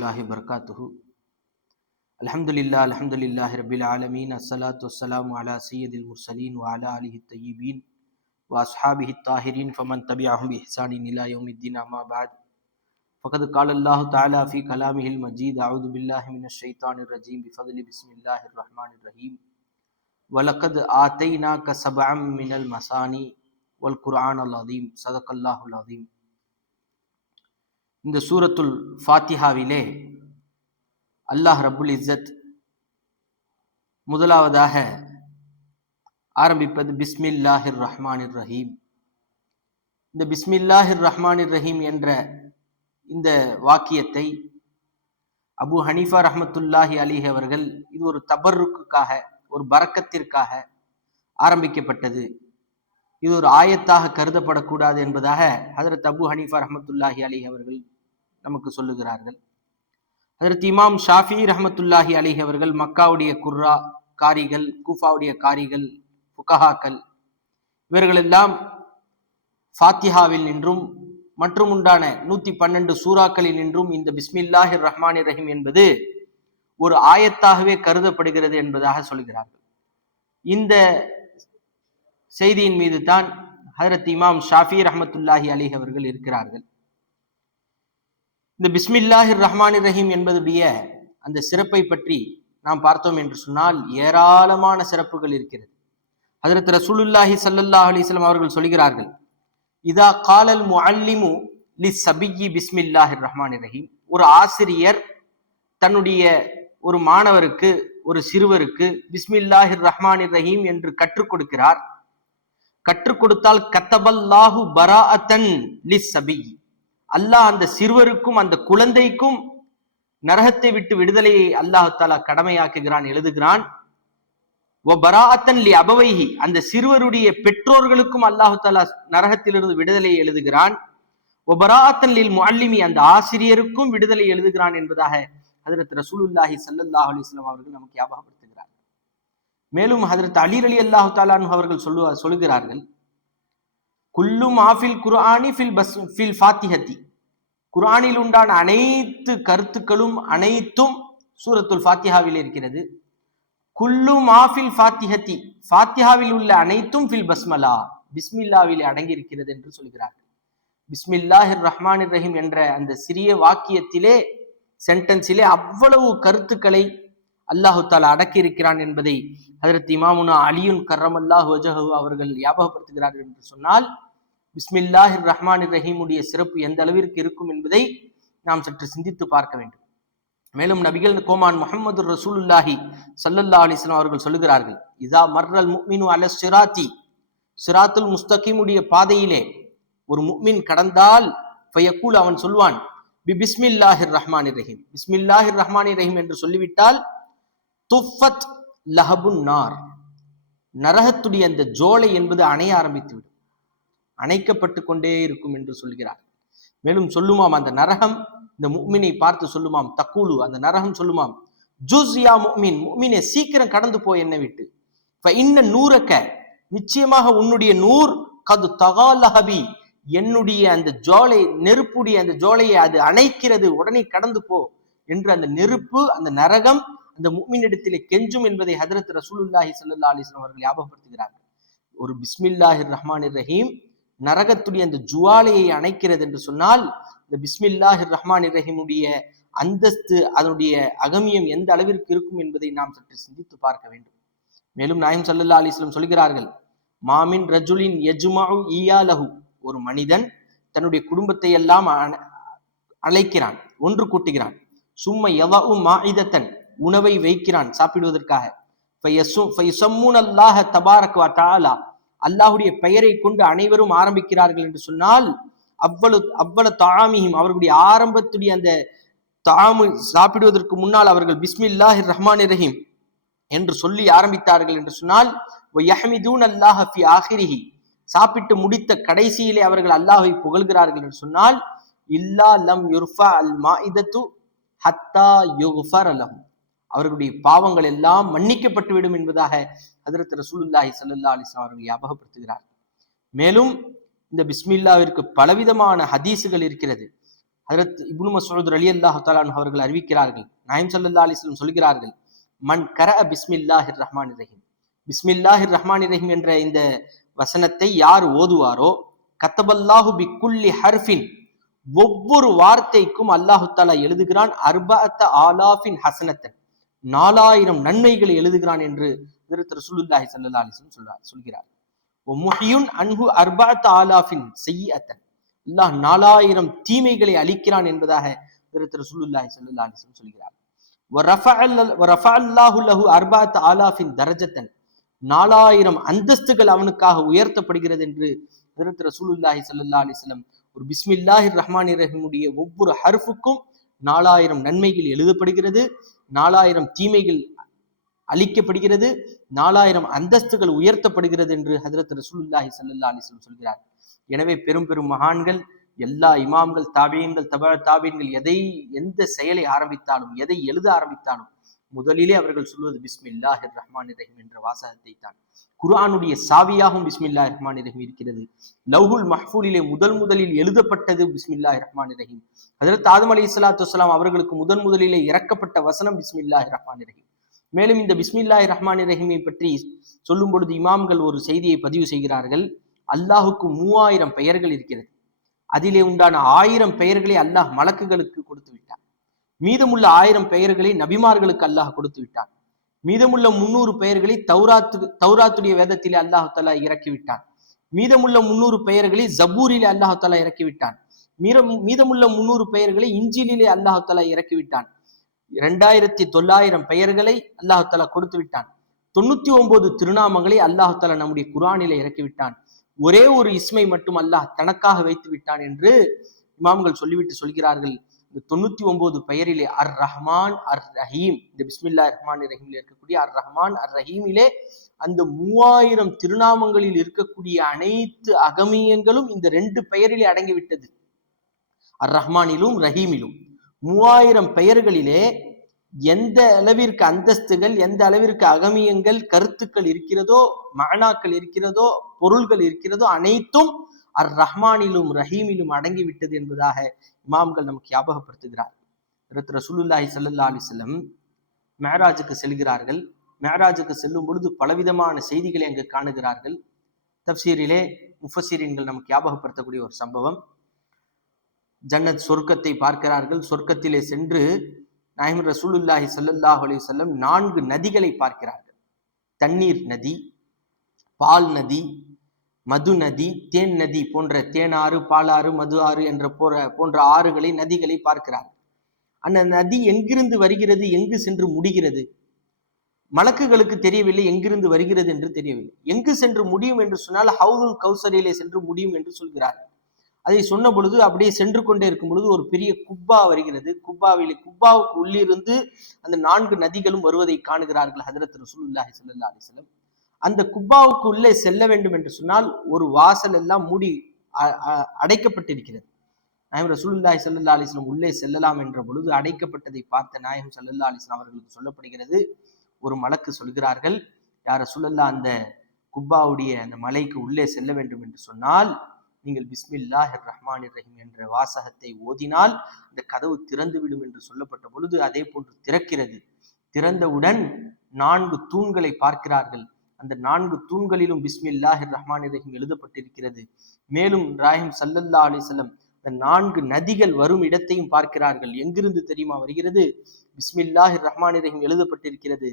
வரஹ்மத்துல்லாஹி வபரகாத்துஹு. அல்ஹம்துலில்லாஹி ரப்பில் ஆலமீன். அஸ்ஸலாத்து வஸ்ஸலாமு அலா சய்யிதில் முர்ஸலீன் வ அலா ஆலிஹி தய்யிபீன் வ அஸ்ஹாபிஹி தாஹிரீன் ஃபமன் தபிஅஹும் பிஇஹ்சானின் இலா யௌமித்தீன். அம்மா பஅத். ஃபகத் கால அல்லாஹு தஆலா ஃபீ கலாமிஹில் மஜீத். அஊது பில்லாஹி மினஷ் ஷைத்தானிர் ரஜீம். பிஃபத்லி பிஸ்மில்லாஹிர் ரஹ்மானிர் ரஹீம். வலகத் ஆதைனாக சப்அம் மினல் மசானி வல் குர்ஆனல் அதீம். ஸதகல்லாஹுல் அதீம். இந்த சூரத்துல் ஃபாத்திஹாவிலே அல்லாஹ் ரப்புல் இஸ்ஸத் முதலாவதாக ஆரம்பிப்பது பிஸ்மில்லாஹிர் ரஹ்மானிர் ரஹீம். இந்த பிஸ்மில்லாஹிர் ரஹ்மானிர் ரஹீம் என்ற இந்த வாக்கியத்தை அபு ஹனீஃபா ரஹ்மத்துல்லாஹி அலைஹி அவர்கள் இது ஒரு தபர்ருக்காக, ஒரு பரக்கத்திற்காக ஆரம்பிக்கப்பட்டது, இது ஒரு ஆயத்தாக கருதப்படக்கூடாது என்பதாக ஹஜ்ரத் அபு ஹனீஃபா ரஹ்மத்துல்லாஹி அலைஹி அவர்கள் நமக்கு சொல்லுகிறார்கள். ஹஜ்ரத் இமாம் ஷாஃபி ரஹ்மத்துல்லாஹி அலைஹி அவர்கள் மக்காவுடைய குர்ரா காரிகள், கூஃபாவுடைய காரிகள், ஃபுகஹாக்கள் இவர்களெல்லாம் ஃபாத்திஹாவில் நின்றும் மற்றும் உண்டான 112 சூறாக்களில் நின்றும் இந்த பிஸ்மில்லாஹிர் ரஹ்மானிர் ரஹீம் என்பது ஒரு ஆயத்தாகவே கருதப்படுகிறது என்பதாக சொல்கிறார்கள். இந்த செய்தியின் மீது தான் ஹஜ்ரத் இமாம் ஷாஃபி ரஹ்மத்துல்லாஹி அலைஹி அவர்கள் இருக்கிறார்கள். இந்த பிஸ்மில்லாஹிர் ரஹ்மானிர் ரஹீம் என்பதுடைய அந்த சிறப்பை பற்றி நாம் பார்த்தோம் என்று சொன்னால் ஏராளமான சிறப்புகள் இருக்கிறது. ஹஜ்ரத் ரசூலுல்லாஹி ஸல்லல்லாஹு அலைஹி வஸல்லம் அவர்கள் சொல்கிறார்கள், இதா காலல் முஅல்லிமு லிஸ்ஸபிய்யி பிஸ்மில்லாஹிர் ரஹ்மானிர் ரஹீம். ஒரு ஆசிரியர் தன்னுடைய ஒரு மாணவருக்கு, ஒரு சிறுவருக்கு பிஸ்மில்லாஹிர் ரஹ்மானிர் ரஹீம் என்று கற்றுக் கொடுக்கிறார். கற்றுக் கொடுத்தால் கத்தபல்லாஹு பராஅத்தன் லிஸ்ஸபிய்யி, அல்லாஹ் அந்த சிறுவருக்கும் அந்த குழந்தைக்கும் நரகத்தை விட்டு விடுதலையை அல்லாஹு தஆலா கடமையாக்குகிறான், எழுதுகிறான். அபவைஹி, அந்த சிறுவருடைய பெற்றோர்களுக்கும் அல்லாஹு தஆலா நரகத்திலிருந்து விடுதலையை எழுதுகிறான். முஅல்லிமி, அந்த ஆசிரியருக்கும் விடுதலை எழுதுகிறான் என்பதாக ஹஜ்ரத் ரசூலுல்லாஹி ஸல்லல்லாஹு அலைஹி வஸல்லம் அவர்கள் நமக்கு ஞாபகப்படுத்துகிறார்கள். மேலும் ஹஜ்ரத் அலி ரலியல்லாஹு தஆலா அன்ஹு அவர்கள் சொல்லுகிறார்கள், குல்லு மாஃபில் குர்ஆனி ஃபில் ஃபாத்திஹத்தி, குர்ஆனில் உண்டான அனைத்து கருத்துக்களும் அனைத்தும் சூரத்துல் ஃபாத்திஹாவில் இருக்கிறது. குல்லு மாஃபில் ஃபாத்திஹத்தி, ஃபாத்திஹாவில் உள்ள அனைத்தும் ஃபில் பஸ்மலா, பிஸ்மில்லாவிலே அடங்கி இருக்கிறது என்று சொல்கிறார்கள். பிஸ்மில்லாஹிர் ரஹ்மானிர் ரஹீம் என்ற அந்த சிறிய வாக்கியத்திலே, சென்டென்ஸிலே அவ்வளவு கருத்துக்களை அல்லாஹு தஆலா அடக்கி இருக்கிறான் என்பதை ஹஜ்ரத் இமாமுனா அலியுன் கர்ரமல்லாஹு வஜஹு அவர்கள் ஞாபகப்படுத்துகிறார்கள் என்று சொன்னால், பிஸ்மில்லாஹிர் ரஹ்மானிர் ரஹீமுடைய சிறப்பு எந்த அளவிற்கு இருக்கும் என்பதை நாம் சற்று சிந்தித்து பார்க்க வேண்டும். மேலும் நபிகள் கோமான் முஹம்மது ரசூலுல்லாஹி ஸல்லல்லாஹு அலைஹி வஸல்லம் அவர்கள் சொல்லுகிறார்கள், இதா மர்ரல் முஃமினு அலஸ் சிராத்தி, சிராத்துல் முஸ்தகீமுடைய பாதையிலே ஒரு முஃமின் கடந்தால், ஃபயக்கூல், அவன் சொல்வான், பிஸ்மில்லாஹிர் ரஹ்மானிர் ரஹீம், பிஸ்மில்லாஹிர் ரஹ்மானிர் ரஹீம் என்று சொல்லிவிட்டால், துஃபத் லஹபுன் நார், நரகத்துடைய அந்த ஜோலை என்பது அணைய ஆரம்பித்துவிடும், அணைக்கப்பட்டு கொண்டே இருக்கும் என்று சொல்கிறார். மேலும் சொல்லுமாம், அந்த நரகம் இந்த முஃமினை பார்த்து சொல்லுமாம், தக்கூலு, அந்த நரகம் சொல்லுமாம், ஜுஸ் யா முஃமின், முஃமினே சீக்கிரம் கடந்து போய் என்னை விட்டு, இன்ன நூரக்க, நிச்சயமாக உன்னுடைய நூர், கது தகாலஹபி, என்னுடைய அந்த ஜோலை, நெருப்புடைய அந்த ஜோலையை அது அணைக்கிறது, உடனே கடந்து போ என்று அந்த நெருப்பு, அந்த நரகம் அந்த முஃமினிடத்திலே கெஞ்சும் என்பதை ஹஜ்ரத் ரசூலுல்லாஹி ஸல்லல்லாஹு அலைஹி வஸல்லம் அவர்கள் ஞாபகப்படுத்துகிறார்கள். ஒரு பிஸ்மில்லாஹிர் ரஹ்மானிர் ரஹீம் நரகத்துடைய அந்த ஜுவாலையை அணைக்கிறது என்று சொன்னால், இந்த பிஸ்மில்லாஹிர் ரஹ்மானிர் ரஹீமுடைய அந்தஸ்து, அதனுடைய அகமியம் எந்த அளவிற்கு இருக்கும் என்பதை நாம் சற்று சிந்தித்து பார்க்க வேண்டும். மேலும் நாயகம் ஸல்லல்லாஹு அலைஹி வஸல்லம் சொல்கிறார்கள், மாமின் ரஜுலின் யஜ்மஉ இயாலஹு, ஒரு மனிதன் தன்னுடைய குடும்பத்தை எல்லாம் அழைக்கிறான், ஒன்று கூட்டுகிறான். சும்ம யவஉ மாஇதத்தன், உணவை வைக்கிறான் சாப்பிடுவதற்காக. ஃபயஸம்முனல்லாஹ தபாரக வ தஆலா, அல்லாஹ்வுடைய பெயரை கொண்டு அனைவரும் ஆரம்பிக்கிறார்கள் என்று சொன்னால், அவ்வளவு தஆமிஹிம், அவர்களுடைய ஆரம்பத்துடைய அந்த தஆமு, சாப்பிடுவதற்கு முன்னால் அவர்கள் பிஸ்மில்லாஹிர் ரஹ்மானிர் ரஹீம் என்று சொல்லி ஆரம்பித்தார்கள் என்று சொன்னால், வயஹ்மிதூனல்லாஹ ஃபி ஆகிரிஹி, சாப்பிட்டு முடித்த கடைசியிலே அவர்கள் அல்லாஹ்வை புகழ்கிறார்கள் என்று சொன்னால், இல்லா லம் யுர்ஃபா அல் மாஇதத்து ஹத்தா யுக்ஃபர லஹும், அவர்களுடைய பாவங்கள் எல்லாம் மன்னிக்கப்பட்டு விடும் என்பதாக ஹஜ்ரத் ரசூலுல்லாஹி ஸல்லல்லாஹு அலைஹி வஸல்லம் அவர்கள் ஞாபகப்படுத்துகிறார். மேலும் இந்த பிஸ்மில்லாவிற்கு பலவிதமான ஹதீஸுகள் இருக்கிறது. ஹஜ்ரத் இப்னு மஸ்ஊத் ரலியல்லாஹு தஆலா அன்ஹு அவர்கள் அறிவிக்கிறார்கள், நாயகம் ஸல்லல்லாஹு அலைஹி வஸல்லம் சொல்கிறார்கள், மன் கரஅ பிஸ்மில்லாஹிர் ரஹ்மானிர் ரஹீம், பிஸ்மில்லாஹிர் ரஹ்மானிர் ரஹீம் என்ற இந்த வசனத்தை யார் ஓதுவாரோ, கத்தபல்லாஹு பிக்குல்லி ஹர்ஃபின், ஒவ்வொரு வார்த்தைக்கும் அல்லாஹு தஆலா எழுதுகிறான், அர்பஅத்த ஆலாஃபின் ஹஸனத்தன், 4000 நன்மைகளை எழுதுகிறான் என்று ஹஜ்ரத் ரசூலுல்லாஹி ஸல்லல்லாஹு அலைஹி வஸல்லம் சொல்கிறார். முஹியுன் அன்ஹு அர்பஅத்த ஆலாஃபின் ஸய்யிஅத்தன், அல்லாஹ் 4000 தீமைகளை அளிக்கிறான் என்பதாக ஹஜ்ரத் ரசூலுல்லாஹி ஸல்லல்லாஹு அலைஹி வஸல்லம் சொல்கிறார். வரஃபஅல்லாஹு லஹு அர்பஅத்த ஆலாஃபின் தரஜத்தன், 4000 அந்தஸ்துகள் அவனுக்காக உயர்த்தப்படுகிறது என்று ஹஜ்ரத் ரசூலுல்லாஹி ஸல்லல்லாஹு அலைஹி வஸல்லம் ஒரு பிஸ்மில்லாஹிர் ரஹ்மானிர் ரஹீமுடைய ஒவ்வொரு ஹர்ஃபுக்கும் 4000 நன்மைகள் எழுதப்படுகிறது, 4000 தீமைகள் அளிக்கப்படுகிறது, 4000 அந்தஸ்துகள் உயர்த்தப்படுகிறது என்று ஹஜ்ரத் ரசூலுல்லாஹி ஸல்லல்லாஹு அலைஹி வஸல்லம் சொல்கிறார். எனவே பெரும் பெரும் மகான்கள், எல்லா இமாம்கள், தாபியீன்கள், தபா தாபியீன்கள் எந்த செயலை ஆரம்பித்தாலும், எதை எழுத ஆரம்பித்தாலும் முதலிலே அவர்கள் சொல்வது பிஸ்மில்லாஹிர் ரஹ்மானிர் ரஹீம் என்ற வாசகத்தை தான். குர்ஆனுடைய சாவியாகவும் பிஸ்மில்லாஹிர் ரஹ்மானிர் ரஹீம் இருக்கிறது. லவ்ஹுல் மஹ்ஃபூலிலே முதலில் எழுதப்பட்டது பிஸ்மில்லாஹிர் ரஹ்மானிர் ரஹீம். ஹஜ்ரத் ஆதம் அலைஹிஸ்ஸலாத்து வஸ்ஸலாம் அவர்களுக்கு முதலிலே இறக்கப்பட்ட வசனம் பிஸ்மில்லாஹிர் ரஹ்மானிர் ரஹீம். மேலும் இந்த பிஸ்மில்லாஹிர் ரஹ்மானிர் ரஹீமை பற்றி சொல்லும் பொழுது இமாம்கள் ஒரு செய்தியை பதிவு செய்கிறார்கள். அல்லாஹுக்கு 3000 பெயர்கள் இருக்கிறது. அதிலே உண்டான 1000 பெயர்களை அல்லாஹ் மலக்குகளுக்கு கொடுத்து விட்டான். மீதமுள்ள 1000 பெயர்களை நபிமார்களுக்கு அல்லாஹ் கொடுத்து விட்டான். மீதமுள்ள 300 பெயர்களை தௌராத்துடைய வேதத்திலே அல்லாஹ் தஆலா இறக்கிவிட்டான். மீதமுள்ள 300 பெயர்களை ஜபூரிலே அல்லாஹ் தஆலா இறக்கிவிட்டான். மீதமுள்ள 300 பெயர்களை இஞ்சிலிலே அல்லாஹ் தஆலா இறக்கிவிட்டான். 2900 பெயர்களை அல்லாஹ் தஆலா கொடுத்து விட்டான். 99 திருநாமங்களை அல்லாஹ் தஆலா நம்முடைய குர்ஆனிலே இறக்கிவிட்டான். ஒரே ஒரு இஸ்மை மட்டும் அல்லாஹ் தனக்காக வைத்து விட்டான் என்று இமாம்கள் சொல்லிவிட்டு சொல்கிறார்கள். இந்த 99 பெயரிலே அர் ரஹ்மான் அர் ரஹீம், இந்த பிஸ்மில்லாஹிர் ரஹ்மானிர் ரஹீமில் இருக்கக்கூடிய அர் ரஹ்மான் அர் ரஹீமிலே அந்த 3000 திருநாமங்களில் இருக்கக்கூடிய அனைத்து அகமியங்களும் இந்த 2 பெயரிலே அடங்கிவிட்டது. அர் ரஹ்மானிலும் ரஹீமிலும் 3000 பெயர்களிலே எந்த அளவிற்கு அந்தஸ்துகள், எந்த அளவிற்கு அகமியங்கள், கருத்துக்கள் இருக்கிறதோ, மஅனாக்கள் இருக்கிறதோ, பொருள்கள் இருக்கிறதோ அனைத்தும் அர் ரஹ்மானிலும் ரஹீமிலும் அடங்கிவிட்டது என்பதாக இமாம்கள் நமக்கு ஞாபகப்படுத்துகிறார். ரசூலுல்லாஹி ஸல்லல்லாஹு அலைஹி வஸல்லம் மிஅராஜுக்கு செல்கிறார்கள். மிஅராஜுக்கு செல்லும் பொழுது பலவிதமான செய்திகளை அங்கு காணுகிறார்கள். தஃப்சீரிலே முஃபஸ்ஸிரீன்கள் நமக்கு ஞாபகப்படுத்தக்கூடிய ஒரு சம்பவம், ஜன்னத் சொர்க்கத்தை பார்க்கிறார்கள். சொர்க்கத்திலே சென்று நாயகம் ரசூலுல்லாஹி ஸல்லல்லாஹு அலைஹி வஸல்லம் 4 நதிகளை பார்க்கிறார்கள். தண்ணீர் நதி, பால் நதி, மது நதி, தேன் நதி போன்ற தேனாறு, பாலாறு, மது ஆறு என்ற போன்ற ஆறுகளை, நதிகளை பார்க்கிறார்கள். அந்த நதி எங்கிருந்து வருகிறது, எங்கு சென்று முடிகிறது, மலக்குகளுக்கு தெரியவில்லை. எங்கிருந்து வருகிறது என்று தெரியவில்லை. எங்கு சென்று முடியும் என்று சொன்னால் ஹவுதுல் கௌசரிலே சென்று முடியும் என்று சொல்கிறார்கள். அதை சொன்ன பொழுது அப்படியே சென்று கொண்டே இருக்கும் பொழுது ஒரு பெரிய குப்பா வருகிறது. குப்பாவுக்கு உள்ளிருந்து அந்த 4 நதிகளும் வருவதை காணுகிறார்கள் ஹஜ்ரத் ரசூலுல்லாஹி ஸல்லல்லாஹு அலைஹி வஸல்லம். அந்த குப்பாவுக்கு உள்ளே செல்ல வேண்டும் என்று சொன்னால் ஒரு வாசல் எல்லாம் மூடி அடைக்கப்பட்டிருக்கிறது. நாயகம் ரசூலுல்லாஹி ஸல்லல்லாஹு அலைஹி வஸல்லம் உள்ளே செல்லலாம் என்ற பொழுது அடைக்கப்பட்டதை பார்த்த நாயகம் ஸல்லல்லாஹு அலைஹி வஸல்லம் அவர்களுக்கு சொல்லப்படுகிறது, ஒரு மலக்கு சொல்கிறார்கள், யார் ரசூலுல்லாஹ் அந்த குப்பாவுடைய அந்த மலைக்கு உள்ளே செல்ல வேண்டும் என்று சொன்னால் நீங்கள் பிஸ்மில்லாஹிர் ரஹ்மானிர் ரஹீம் என்ற வாசகத்தை ஓதினால் அந்த கதவு திறந்துவிடும் என்று சொல்லப்பட்ட பொழுது அதே போன்று திறக்கிறது. திறந்தவுடன் 4 தூண்களை பார்க்கிறார்கள். அந்த 4 தூண்களிலும் பிஸ்மில்லாஹிர் ரஹ்மானிர் ரஹீம் எழுதப்பட்டிருக்கிறது. மேலும் நாயகம் ஸல்லல்லாஹு அலைஹி வஸல்லம் அந்த 4 நதிகள் வரும் இடத்தையும் பார்க்கிறார்கள். எங்கிருந்து தெரியுமா வருகிறது? பிஸ்மில்லாஹிர் ரஹ்மானிர் ரஹீம் எழுதப்பட்டிருக்கிறது.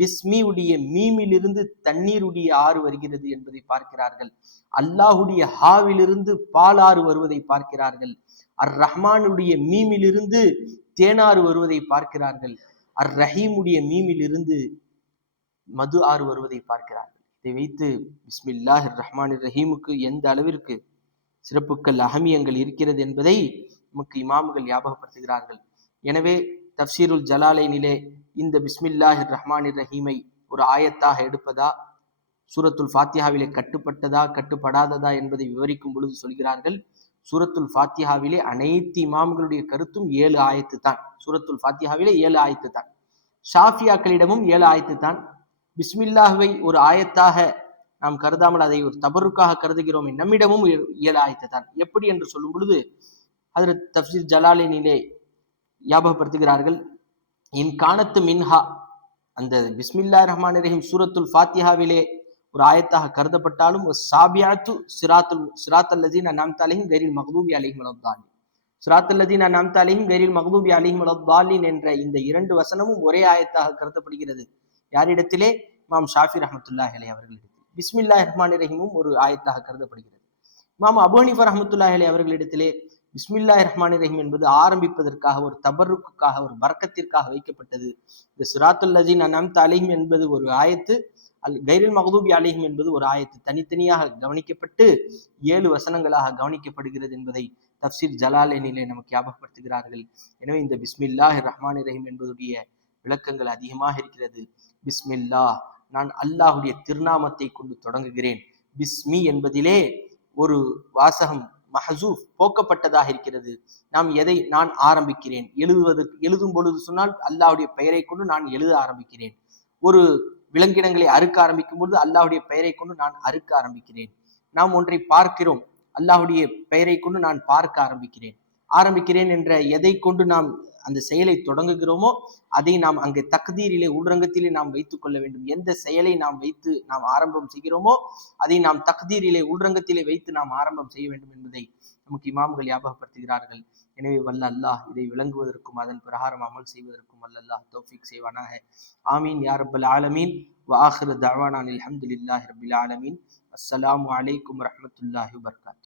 பிஸ்மியுடைய மீமிலிருந்து தண்ணீருடைய ஆறு வருகிறது என்பதை பார்க்கிறார்கள். அல்லாஹுடைய ஹாவிலிருந்து பாலாறு வருவதை பார்க்கிறார்கள். அர் ரஹ்மானுடைய மீமிலிருந்து தேனாறு வருவதை பார்க்கிறார்கள். அர் ரஹீமுடைய மீமிலிருந்து மது ஆறு வருவதை பார்க்கிறார்கள். இதை வைத்து பிஸ்மில்லாஹிர் ரஹ்மானிர் ரஹீமுக்கு எந்த அளவிற்கு சிறப்புகள், அகமியங்கள் இருக்கிறது என்பதை நமக்கு இமாம்கள் ஞாபகப்படுத்துகிறார்கள். எனவே தஃப்சீருல் ஜலாலைனிலே இந்த பிஸ்மில்லாஹிர் ரஹ்மானிர் ரஹீமை ஒரு ஆயத்தாக எடுப்பதா, சூரத்துல் ஃபாத்திஹாவிலே கட்டுப்பட்டதா கட்டுப்படாததா என்பதை விவரிக்கும் பொழுது சொல்கிறார்கள், சூரத்துல் ஃபாத்திஹாவிலே அனைத்து இமாம்களுடைய கருத்தும் 7 ஆயத்து தான். சூரத்துல் ஃபாத்திஹாவிலே 7 ஆயத்து தான். ஷாஃபியாக்களிடமும் 7 ஆயத்து தான். பிஸ்மில்லாஹுவை ஒரு ஆயத்தாக நாம் கருதாமல் அதை ஒரு தபருக்காக கருதுகிறோம். நம்மிடமும் 7 ஆயத்து தான். எப்படி என்று சொல்லும் பொழுது ஹஜ்ரத் தஃப்சீர் ஜலாலினிலே ஞாபகப்படுத்துகிறார்கள், இன் கானத்து மின்ஹா, அந்த பிஸ்மில்லாஹிர் ரஹ்மானிர் ரஹீம் சூரத்துல் ஃபாத்திஹாவிலே ஒரு ஆயத்தாக கருதப்பட்டாலும் சாபியாத்து சிராத்தல் லதீன அன்அம்த அலைஹிம் கைரில் மக்தூபி அலைஹிம் வலத்தாலின், சிராத்தல் லதீன அன்அம்த அலைஹிம் கைரில் மக்தூபி அலைஹிம் வலத்தாலின் என்ற இந்த 2 வசனமும் ஒரே ஆயத்தாக கருதப்படுகிறது. யாரிடத்திலே? இமாம் ஷாஃபி ரஹ்மத்துல்லாஹி அலைஹி அவர்களிடத்தில். பிஸ்மில்லாஹிர் ரஹ்மானிர் ரஹீமும் ஒரு ஆயத்தாக கருதப்படுகிறது. இமாம் அபூ ஹனீஃபா ரஹ்மத்துல்லாஹி அலைஹி அவர்களிடத்திலே பிஸ்மில்லாஹிர் ரஹ்மானிர் ரஹீம் என்பது ஆரம்பிப்பதற்காக, ஒரு தபர்ருக்காக, ஒரு பரக்கத்திற்காக வைக்கப்பட்டது. இந்த சிராத்துல் லதீன அன்அம்த அலைஹிம் என்பது ஒரு ஆயத்து, கைரில் மக்தூபி அலைஹிம் என்பது ஒரு ஆயத்து, தனித்தனியாக கவனிக்கப்பட்டு 7 வசனங்களாக கவனிக்கப்படுகிறது என்பதை தஃப்சீர் ஜலாலினிலே நமக்கு ஞாபகப்படுத்துகிறார்கள். எனவே இந்த பிஸ்மில்லாஹிர் ரஹ்மானிர் ரஹீம் என்பதுடைய விளக்கங்கள் அதிகமாக இருக்கிறது. பிஸ்மில்லா, நான் அல்லாஹுடைய திருநாமத்தை கொண்டு தொடங்குகிறேன். பிஸ்மி என்பதிலே ஒரு வாசகம் மஹசூப், போக்கப்பட்டதாக இருக்கிறது. நாம் எதை நான் ஆரம்பிக்கிறேன், எழுதும் பொழுது சொன்னால் அல்லாஹுடைய பெயரை கொண்டு நான் எழுத ஆரம்பிக்கிறேன். ஒரு விலங்கினங்களை அறுக்க ஆரம்பிக்கும் பொழுது அல்லாஹுடைய பெயரை கொண்டு நான் அறுக்க ஆரம்பிக்கிறேன். நாம் ஒன்றை பார்க்கிறோம், அல்லாஹுடைய பெயரை கொண்டு நான் பார்க்க ஆரம்பிக்கிறேன் என்ற எதை கொண்டு நாம் அந்த செயலை தொடங்குகிறோமோ அதை நாம் அங்கே தக்தீரிலே, உள்ரங்கத்திலே நாம் வைத்துக் கொள்ள வேண்டும். எந்த செயலை நாம் வைத்து நாம் ஆரம்பம் செய்கிறோமோ அதை நாம் தக்தீரிலே, உள்ரங்கத்திலே வைத்து நாம் ஆரம்பம் செய்ய வேண்டும் என்பதை நமக்கு இமாம்கள் ஞாபகப்படுத்துகிறார்கள். எனவே வல்ல அல்லாஹ் இதை விளங்குவதற்கும் அதன் பிரகாரம் அமல் செய்வதற்கும் வல்ல அல்லாஹ் தௌஃபீக் செய்வானாக. ஆமீன் யா ரப்பல் ஆலமீன். வ ஆகிரு தஅவானா அல்ஹம்துலில்லாஹி ரப்பில் ஆலமீன். அஸ்ஸலாமு அலைக்கும் வரஹ்மத்துல்லாஹி வபரகாத்துஹு.